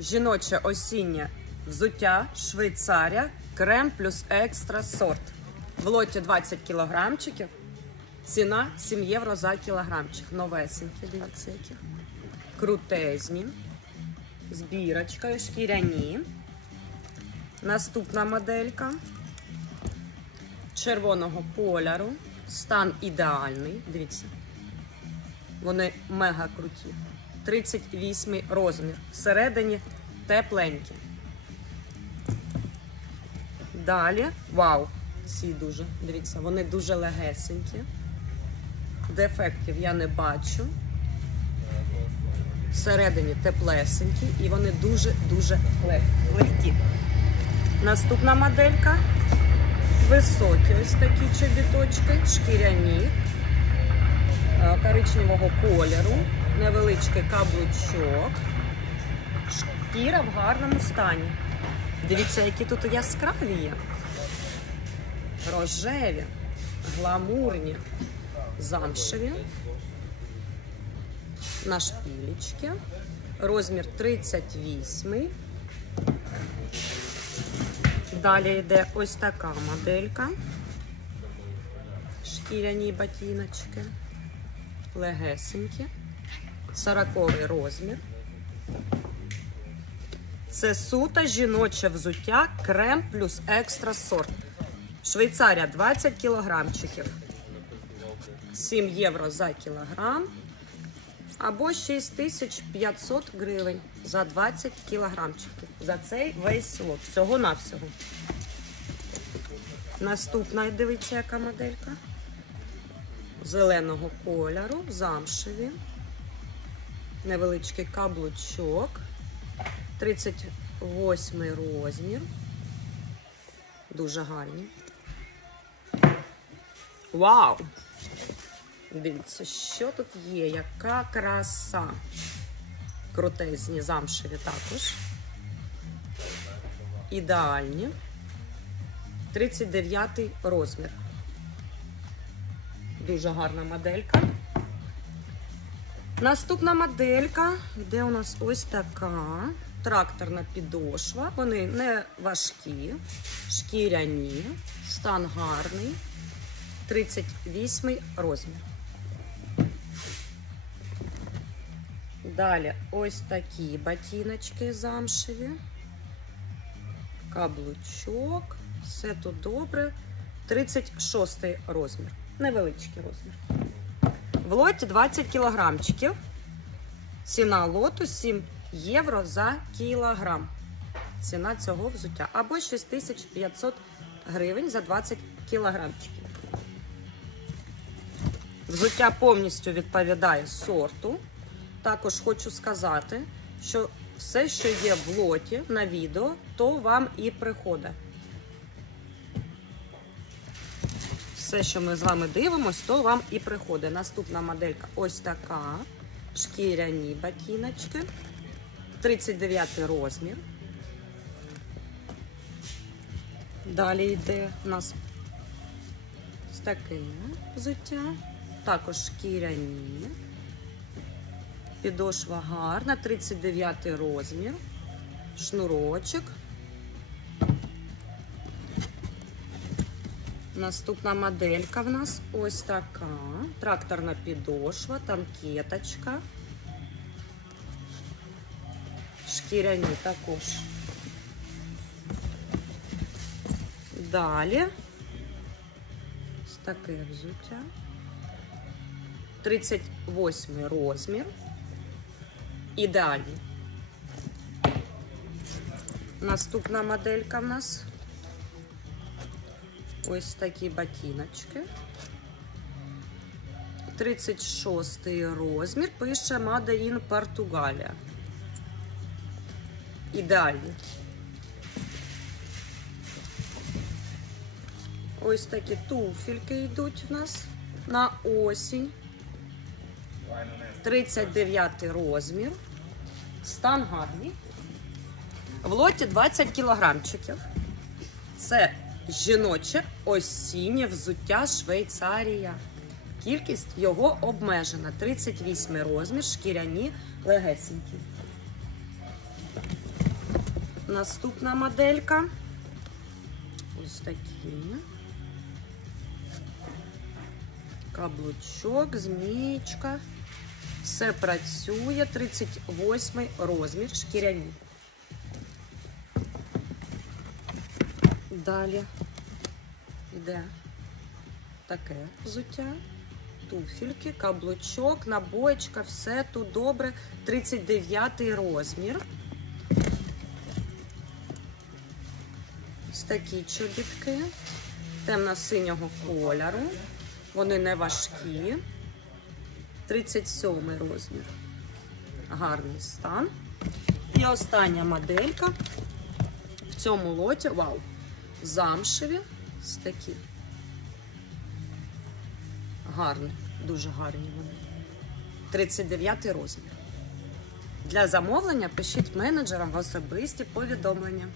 жіноче осіннє взуття Швейцарія крем плюс екстра сорт. В лоті 20 кілограмчиків. Ціна 7 євро за кілограмчик. Новесенькі, дивіться які. Крутезні. З бірочкою, шкіряні. Наступна моделька. Червоного кольору. Стан ідеальний. Дивіться. Вони мега круті. 38 розмір. Всередині тепленькі. Далі. Вау! Ці дуже. Дивіться, вони дуже легесенькі. Дефектів я не бачу. Всередині теплесенькі і вони дуже-дуже легкі. Наступна моделька. Високі ось такі чобіточки, шкіряні, коричневого кольору, невеличкий каблучок, шкіра в гарному стані. Дивіться, які тут яскраві є. Рожеві, гламурні, замшеві, на шпілечки. Розмір 38. Далі йде ось така моделька. Шкіряні ботиночки. Легесенькі. 40 розмір. Це суто жіноче взуття крем плюс екстра сорт. Швейцарія 20 кілограмчиків. 7 євро за кілограм. Або 6500 гривень за 20 кілограмчиків. За цей весь лот. Всього-навсього. Наступна, дивіться, яка моделька. Зеленого кольору, замшеві. Невеличкий каблучок. 38 розмір. Дуже гарні. Вау! Дивіться, що тут є, яка краса. Крутезні замшеві також. Ідеальні. 39 розмір. Дуже гарна моделька. Наступна моделька йде у нас ось така. Тракторна підошва. Вони не важкі, шкіряні, стан гарний. 38 розмір. Далі ось такі ботиночки замшеві. Каблучок. Все тут добре. 36 розмір. Невеличкий розмір. В лоті 20 кілограмчиків. Ціна лоту 7 євро за кілограм. Ціна цього взуття. Або 6500 гривень за 20 кілограмчиків. Взуття повністю відповідає сорту. Також хочу сказати, що все, що є в лоті на відео, то вам і приходить. Все, що ми з вами дивимося, то вам і приходить. Наступна моделька ось така. Шкіряні ботиночки. 39 розмір. Далі йде у нас ось таке взуття. Також шкіряні. Підошва гарна, 39 розмір. Шнурочок. Наступна моделька в нас ось така. Тракторна підошва, танкеточка. Шкіряні також. Далі. Ось таке взуття. 38 розмір. Ідеальний. Наступна моделька в нас. Ось такі ботиночки. 36 розмір. Пише Made in Португалія. Ідеальні. Ось такі туфельки йдуть в нас на осінь. 39 розмір. Стан гарний. В лоті 20 кілограмчиків. Це жіноче осіннє взуття Швейцарія. Кількість його обмежена. 38 розмір, шкіряні легесенькі. Наступна моделька. Ось такі. Каблучок, змієчка. Все працює. 38 розмір, шкіряні. Далі йде таке взуття. Туфельки, каблучок, набоєчка, все тут добре. 39 розмір. Ось такі чобітки темно-синього кольору. Вони не важкі. 37 розмір. Гарний стан. І остання моделька в цьому лоті. Вау! Замшеві. Ось. Гарні, дуже гарні вони. 39 розмір. Для замовлення пишіть менеджерам в особисті повідомлення.